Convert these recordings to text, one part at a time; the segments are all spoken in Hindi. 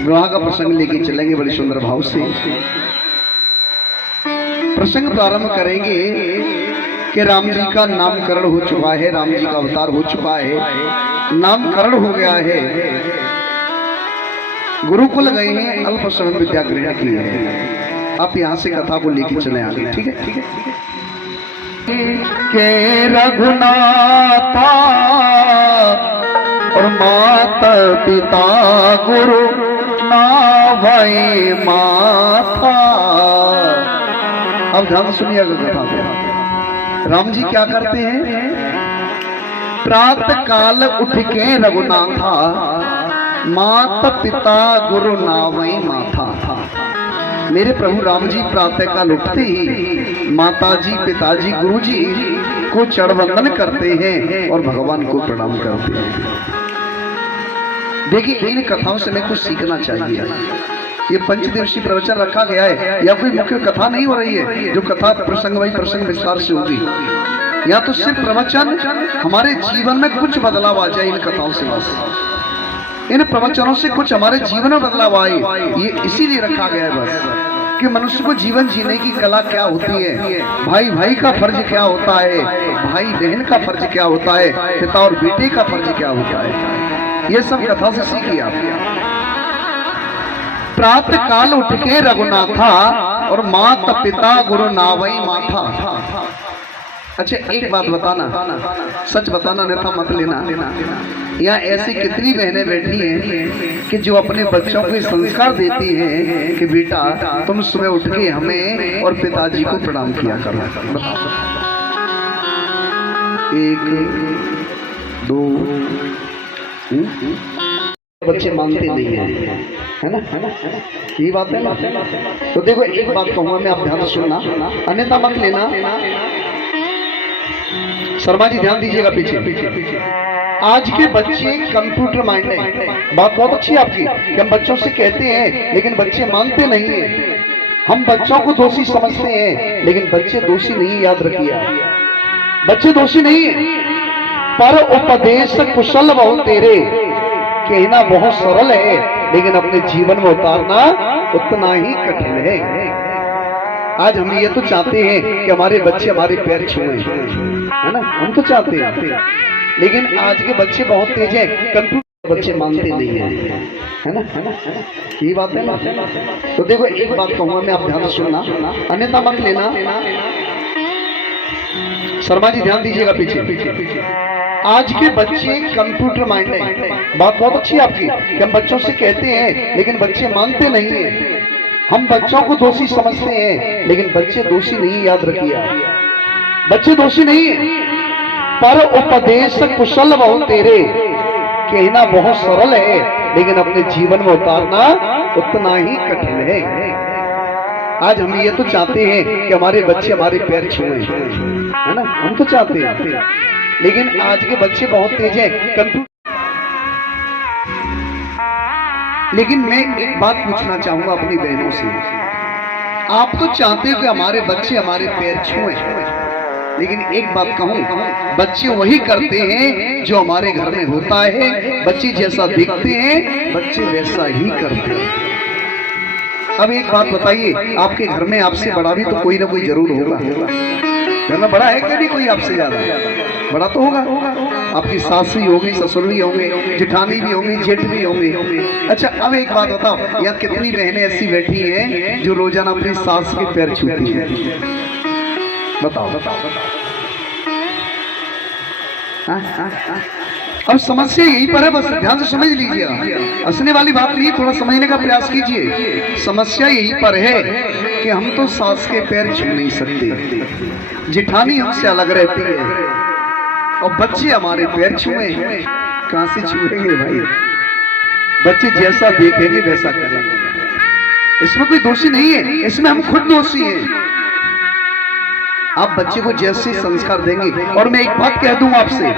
विवाह का प्रसंग लेके चलेंगे बड़े सुंदर भाव से। प्रसंग प्रारंभ करेंगे कि राम जी का नामकरण हो चुका है, राम जी का अवतार हो चुका है, नामकरण हो गया है, गुरुकुल गए हैं, अल्प समय विद्या ग्रहण की है। आप यहाँ से कथा को लेके चले आगे, ठीक है? ठीक है के रघुनाथा और माता पिता गुरु ना भाई माता। अब ध्यान सुनिएगा कथा को। राम जी क्या करते हैं? प्रातः काल उठ के रघुनाथा माता पिता गुरु नावई माथा। मेरे प्रभु राम जी प्रातः काल उठते ही माताजी पिताजी गुरुजी को चढ़वंदन करते हैं और भगवान को प्रणाम करते हैं। देखिए इन कथाओं से हमें कुछ सीखना चाहिए। ये पंचदिवसीय प्रवचन रखा गया है, या कोई मुख्य कथा नहीं हो रही है जो कथा प्रसंग वही प्रसंग विस्तार से होगी, या तो सिर्फ प्रवचन हमारे जीवन में कुछ बदलाव आ जाए। इन कथाओं से बस इन प्रवचनों से कुछ हमारे जीवन में बदलाव आए, ये इसीलिए रखा गया है बस कि मनुष्य को जीवन जीने की कला क्या होती है, भाई भाई का फर्ज क्या होता है, भाई बहन का फर्ज क्या होता है, पिता और बेटे का फर्ज क्या होता है, ये सब कथा से सीखिए आप। प्रातः काल उठ के रघुनाथा और माता पिता गुरु नावई माथा। अच्छा एक बात बताना, सच बताना, अन्यथा मत लेना। यहाँ ऐसी कितनी बहनें बैठी हैं कि जो अपने बच्चों को संस्कार देती हैं कि बेटा तुम सुबह उठ के हमें और पिताजी को प्रणाम किया करो। एक दो बच्चे मानते नहीं है ना? यही बात है ना? तो देखो एक बात कहूँगा मैं, आप ध्यान से सुनना, अन्यथा मत लेना। शर्मा जी ध्यान दीजिएगा पीछे। आज के बच्चे कंप्यूटर माइंड है। बात बहुत अच्छी है आपकी कि हम बच्चों से कहते हैं लेकिन बच्चे मानते नहीं है। हम बच्चों को दोषी समझते हैं लेकिन बच्चे दोषी नहीं, याद रखिए। बच्चे दोषी नहीं है, पर उपदेश कुशल बहु तेरे, कहना बहुत सरल है लेकिन अपने जीवन में उतारना उतना ही कठिन है। आज हम ये तो चाहते हैं कि हमारे बच्चे हमारे पैर छुए, है ना? हम तो चाहते हैं, लेकिन आज के बच्चे बहुत तेज हैं, कंप्यूटर बच्चे मानते नहीं है ना? यही बात है ना? तो देखो एक बात कहूँगा मैं, आप ध्यान से सुनना, अन्यथा मत लेना। शर्मा जी ध्यान दीजिएगा पीछे। आज के बच्चे कंप्यूटर माइंड है। बात बहुत अच्छी है आपकी कि हम बच्चों से कहते हैं लेकिन बच्चे मानते नहीं है। हम बच्चों को दोषी समझते हैं लेकिन बच्चे दोषी नहीं, याद रखिए। बच्चे दोषी नहीं है, पर उपदेश कुशल बहु तेरे, कहना बहुत सरल है लेकिन अपने जीवन में उतारना उतना ही कठिन है। आज हम ये तो चाहते हैं कि हमारे बच्चे हमारे पैर छुए, है ना? हम तो चाहते हैं, लेकिन आज के बच्चे बहुत तेज हैं, कंप्यूटर। लेकिन मैं एक बात पूछना चाहूंगा अपनी बहनों से। आप तो चाहते हो कि हमारे बच्चे हमारे पैर छुएं, लेकिन एक बात कहूं, बच्चे वही करते हैं जो हमारे घर में होता है। बच्चे जैसा दिखते हैं बच्चे वैसा ही करते हैं। अब एक बात बताइए, आपके घर में आपसे बड़ा भी तो कोई ना कोई जरूर होगा। घर में बड़ा है कि नहीं कोई आपसे ज्यादा? बड़ा तो होगा। आपकी सास भी होगी, ससुर भी होंगे, जेठानी भी होंगी, जेठ भी होंगे। अच्छा अब एक बात बताओ, यहाँ कितनी बहनें ऐसी बैठी हैं जो रोजाना अपनी सास के पैर छूती हैं? बताओ। अब समस्या यहीं पर है, बस ध्यान से समझ लीजिए। हंसने वाली बात नहीं, थोड़ा समझने का प्रयास कीजिए। समस्या यहीं पर है कि हम तो सास के पैर छू नहीं सकते, जेठानी हमसे अलग रहती है, और बच्चे हमारे पैर छुए कहां से छुएंगे भाई? बच्चे जैसा देखेंगे वैसा करेंगे। इसमें कोई दोषी नहीं है, इसमें हम खुद दोषी हैं। आप बच्चे को जैसे संस्कार देंगे, और मैं एक बात कह दूं आपसे,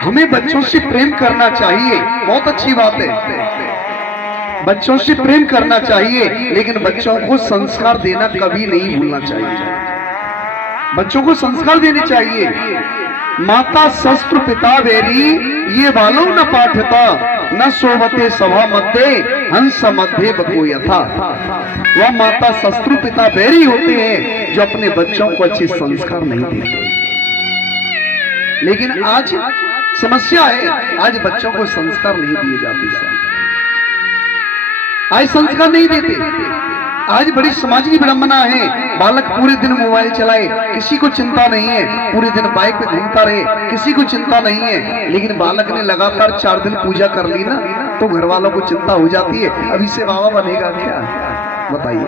हमें बच्चों से प्रेम करना चाहिए, बहुत अच्छी बात है, बच्चों से प्रेम करना चाहिए, लेकिन बच्चों को संस्कार देना कभी नहीं भूलना चाहिए। बच्चों को संस्कार देने चाहिए, माता शस्त्र पिता वेरी ये बालो न पाठता न सोवते सभा मध्य हंस मध्य बको यथा। वह माता शस्त्र पिता वेरी होते हैं जो अपने बच्चों को अच्छे संस्कार नहीं देते। लेकिन आज समस्या है, आज बच्चों को संस्कार नहीं दिए जाते, आज संस्कार नहीं देते। आज बड़ी समाज की विडंबना है, बालक पूरे दिन मोबाइल चलाए, किसी को चिंता नहीं है, पूरे दिन बाइक पे घूमता रहे, किसी को चिंता नहीं है। लेकिन बालक ने लगातार 4 दिन पूजा कर ली ना, तो घर वालों को चिंता हो जाती है, अभी से बाबा बनेगा क्या, बताइए।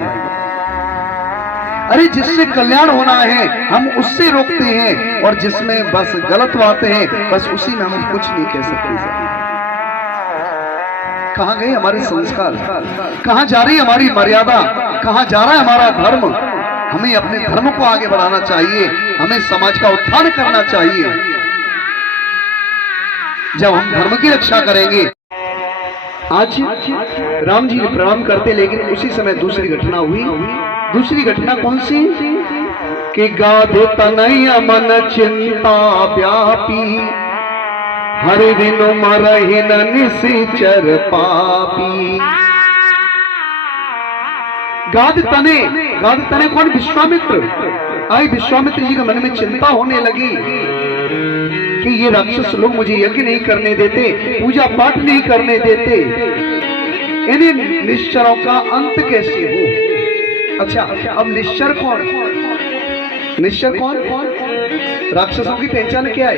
अरे जिससे कल्याण होना है हम उससे रोकते हैं, और जिसमें बस गलत बातें हैं बस उसी में हम कुछ नहीं कह सकते। कहां गए हमारे संस्कार, कहां जा रही हमारी मर्यादा, कहां जा रहा है हमारा धर्म। हमें अपने धर्म को आगे बढ़ाना चाहिए, हमें समाज का उत्थान करना चाहिए। जब हम धर्म की रक्षा करेंगे। आज राम जी ने प्रणाम करते, लेकिन उसी समय दूसरी घटना हुई। दूसरी घटना कौन सी? कि गाधे तनय मन चिंता व्यापी, हर दिन मरहि न निशिचर पापी। गाध तने कौन? विश्वामित्र। आई विश्वामित्र जी के मन में चिंता होने लगी कि ये राक्षस लोग मुझे यज्ञ नहीं करने देते, पूजा पाठ नहीं करने देते, इन्हें निश्चरों का अंत कैसे हो। अच्छा, अब निश्चर कौन? निश्चर कौन? राक्षसों की पहचान क्या है?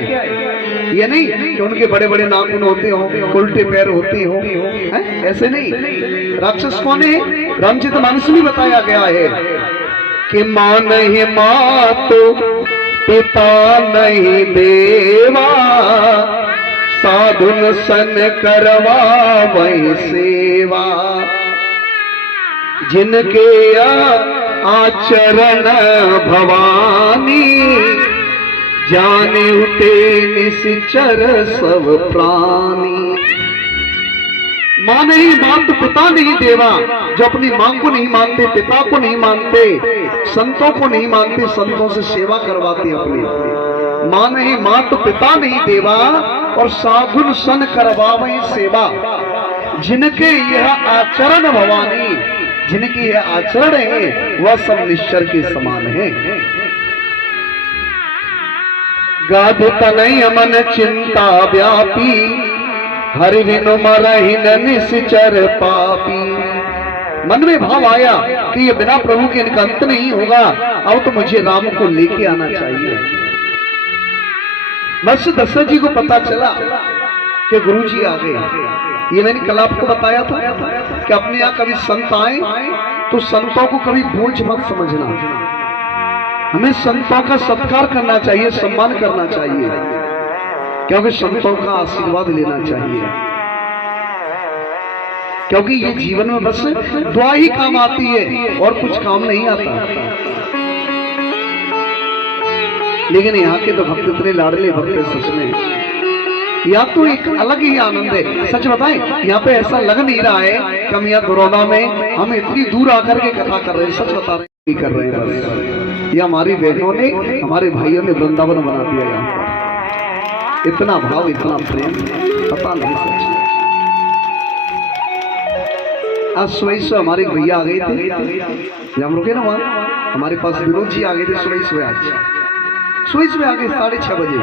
ये नहीं कि उनके बड़े बड़े नाखून होते हो, उल्टे पैर होते हो, ऐसे नहीं। राक्षस कौन है? रामचरितमानस में बताया गया है कि मां नहीं मातो पिता नहीं देवा, साधुन सन करवा वही सेवा। जिनके आचरण भवानी, जाने उठे निश्चर सब प्राणी। मां नहीं मात पिता नहीं देवा, जो अपनी मां को नहीं मानते, पिता को नहीं मानते, संतों को नहीं मानते, संतों से सेवा करवाते अपने। मां नहीं मात पिता नहीं देवा, और साधुन सन करवावे सेवा। जिनके यह आचरण भवानी, जिनकी यह आचरण है, वह सब निश्चर के समान है। गाध तनय मन चिंता व्यापी, हरि बिनु मरहि न निश्चर पापी। मन में भाव आया कि ये बिना प्रभु के इनका अंत नहीं होगा, अब तो मुझे राम को लेके आना चाहिए। बस दशरथ जी को पता चला कि गुरु जी आ गए। ये मैंने कल आपको बताया था कि अपने यहाँ कभी संत आए तो संतों को कभी बोझ मत समझना। हमें संतों का सत्कार करना चाहिए, सम्मान करना चाहिए, क्योंकि संतों का आशीर्वाद लेना चाहिए। क्योंकि ये जीवन में बस दुआ ही काम आती है और कुछ काम नहीं आता। लेकिन यहाँ के तो भक्त इतने लाडले भक्त हैं, सच में या तो एक अलग ही आनंद है। सच बताएं, यहाँ पे ऐसा लग नहीं रहा है कि हम यहाँ कोरोना में हम इतनी दूर आकर के कथा कर रहे हैं। सच बता रहे हैं, कर रहे हैं। ये हमारी बहनों ने, हमारे भाइयों ने वृंदावन बना दिया यहाँ पर। इतना भाव, इतना प्रेम, पता नहीं सच। आज सुबह हमारे भैया आ गए थे, जब हम रुके ना वहाँ, हमारे पास विनोद जी आ गए थे सुबह। आज सुबह आ गए 6:30 बजे।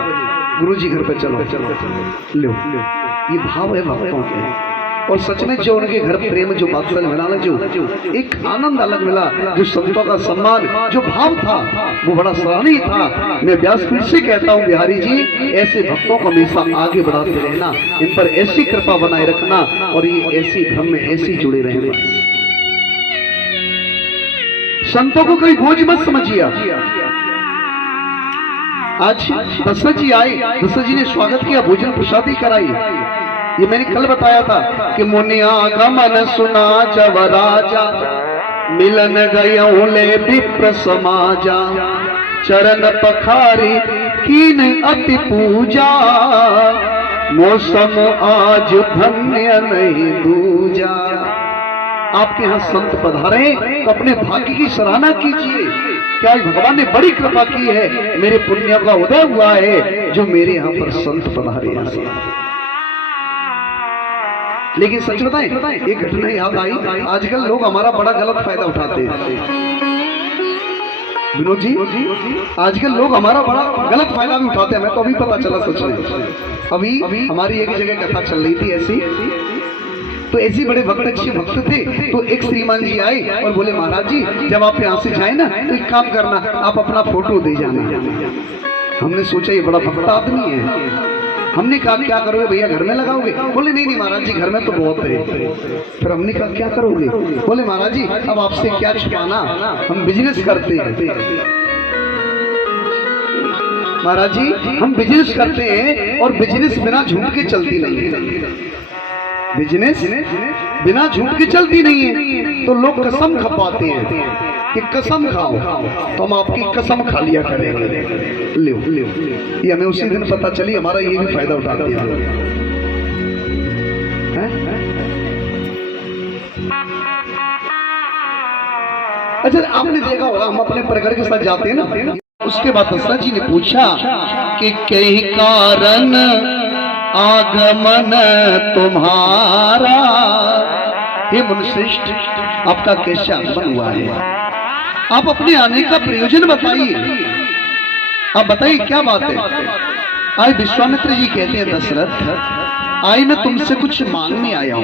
गुरु जी घर पे चलो चलो लो। ये भाव है भक्तों के। और सच में जो उनके घर प्रेम, जो वात्सल्य मिला ना, जो एक आनंद अलग मिला, जो संतों का सम्मान, जो भाव था, वो बड़ा सराहनीय था। मैं व्यासपीठ से कहता हूँ, बिहारी जी, ऐसे भक्तों को हमेशा आगे बढ़ाते रहना, इन पर ऐसी कृपा बनाए रखना, और ये ऐसी धर्म में ऐसे जुड़े रहना। संतों को कोई बोझ मत समझिए। आज दशरथ जी आए, दशरथ जी ने स्वागत किया, भोजन प्रसादी कराई। ये मैंने कल बताया था कि मुनिया गमन सुना जब राजा, मिलन गयो ले विप्र समाजा, चरण पखारी कीन अति पूजा, मौसम आज धन्य नहीं दूजा। आपके यहाँ संत पधारे तो अपने भाग्य की सराहना कीजिए। क्या भगवान ने बड़ी कृपा की है, मेरे पुण्य का उदय हुआ है जो मेरे यहाँ पर संत पधारे हैं। लेकिन सच बताएं, एक घटना याद आई, आजकल लोग हमारा बड़ा गलत फायदा उठाते हैं। विनोद जी, आजकल लोग हमारा बड़ा गलत फायदा भी उठाते हैं। मैं तो अभी पता चला सच में, अभी हमारी एक जगह कथा चल रही थी ऐसी, तो ऐसे बड़े भक्त अच्छे भक्त थे, तो एक श्रीमान जी आए और बोले महाराज जी जब आप यहाँ से जाए ना तो एक काम करना, आप अपना फोटो दे जाना। हमने सोचा ये बड़ा भक्त आदमी है। हमने कहा क्या करोगे भैया, घर में लगाओगे? बोले नहीं नहीं महाराज जी घर में तो बहुत है। फिर हमने कहा क्या करोगे? बोले महाराज जी अब आपसे क्या छुपाना, हम बिजनेस करते हैं। महाराज जी हम बिजनेस करते हैं और बिजनेस बिना झूठ के चलती नहीं है। बिजनेस बिना झूठ के चलती नहीं है। तो लोग कसम खपाते हैं कि कसम खाओ, तो हम आपकी कसम खा लिया करेंगे। ले ये हमें उसी दिन पता चली, हमारा ये भी फायदा उठाते हैं। अच्छा आपने देखा होगा, हम अपने परिवार के साथ जाते हैं ना, उसके बाद दशरथ जी ने पूछा कि कई कारण आगमन तुम्हारा, हे मुनिश्रेष्ठ आपका कैसा आगमन हुआ है, आप अपने आने का प्रयोजन बताइए। आप बताइए क्या बात है। आज विश्वामित्र जी कहते हैं दशरथ आई मैं तुमसे कुछ मांगने आया हूं,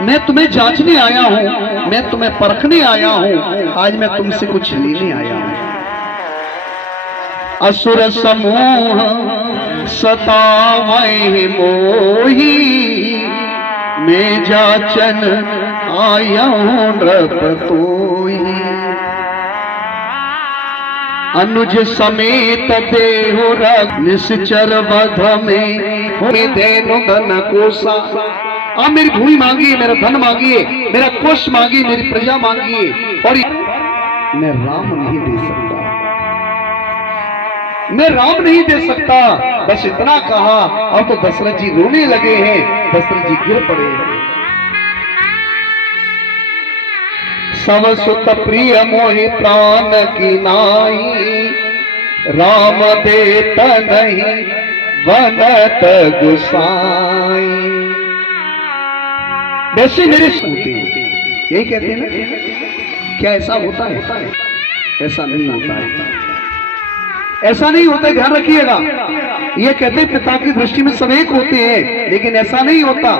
मैं तुम्हें जांचने आया हूं, मैं तुम्हें परखने आया हूं, आज मैं तुमसे कुछ लेने आया हूं। असुर समूह सतावै मोही, मैं जाचन आया हूं नृपतोई। अनुज समेत देहु रग निश्चर वध में देनु धन कोसा। आप मेरी भूमि मांगिए, मेरा धन मांगिए, मेरा कोष मांगिए, मेरी प्रजा मांगिए, और मैं राम नहीं दे सकता, मैं राम नहीं दे सकता। बस इतना कहा और तो दशरथ जी रोने लगे हैं, दशरथ जी गिर पड़े हैं। सब सुत प्रिय मोहि प्राण की नाई, राम देत नहीं बनत गुसाई। वैसे मेरे सूते यही कहते हैं ना, क्या ऐसा होता है? ऐसा नहीं होता है, ऐसा नहीं होता है, ध्यान रखिएगा। ये कहते हैं पिता की दृष्टि में सब एक होते हैं, लेकिन ऐसा नहीं होता।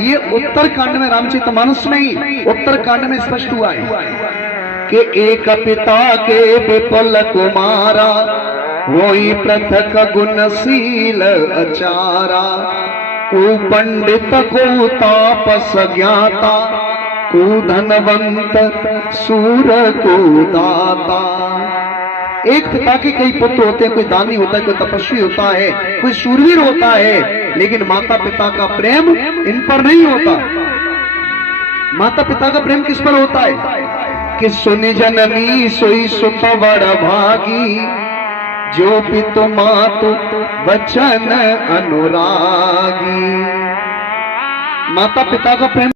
ये उत्तरकांड में, रामचरितमानस में ही उत्तरकांड में स्पष्ट हुआ है कि एक पिता के विपुल कुमारा, वही पृथक गुणशील अचारा। को पंडित को तापस ज्ञाता, को धनवंत सूर को दाता। एक पिता के कई पुत्र होते हैं, कोई दानी होता है, कोई तपस्वी होता है, कोई शूरवीर होता है, लेकिन माता पिता का प्रेम इन पर नहीं होता। माता पिता का प्रेम किस पर होता है कि सुनि जननी सोई सुत बड़ भागी, जो पितु मातु वचन अनुरागी। माता पिता का प्रेम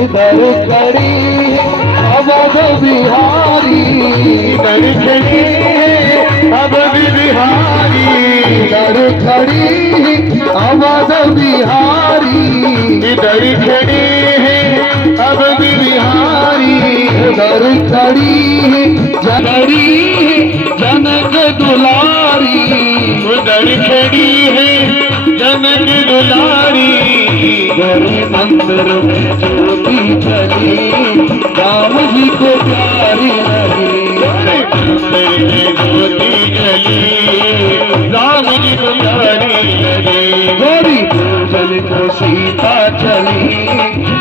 इधर खड़ी अवध बिहारी, इधर खड़ी अवध बिहारी, इधर खड़ी अवध बिहारी, इधर खड़ी अवध बिहारी, इधर खड़ी जनक दुलारी, उधर खड़ी है जनक दुलारी। घर मंदिर में ज्योति जली, राम जी को प्यारी लगी। मंदिर में ज्योति जली, राम जी को प्यारी लगी। गौरी पूजन को सीता चली,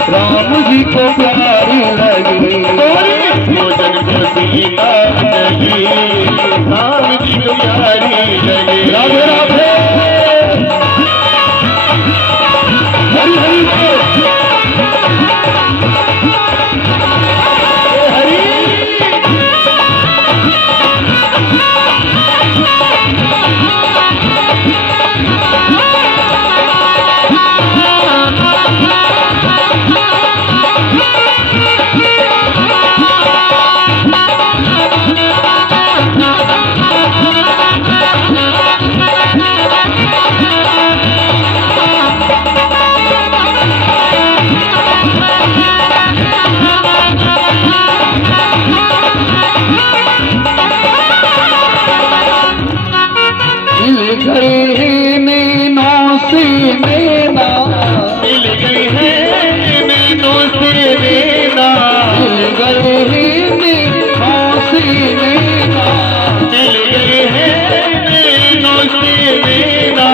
राम जी को प्यारी लगी। गौरी पूजन को सीता चली, राम जी को प्यारी लगी। राधे राधे। हैं नैनों से नैना, मिल गए हैं नैनों से नैना, मिल गए हैं नैनों से नैना, मिल गए हैं नैनों से नैना,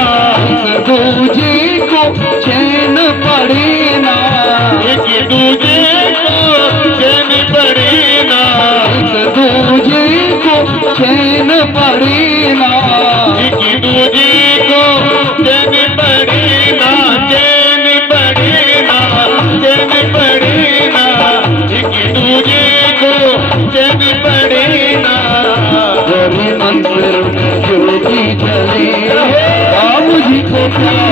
एक दूजे को चैन पड़े ना, एक दूजे को चैन पड़े ना, एक दूजे को चैन पड़े ना, एक दूजे को चैन पड़े ना, चैन पड़े ना, चैन पड़े ना, एक दूजे को चैन पड़े ना। गोरी मंदिर में ज्योति जले, बाबू जी को प्यार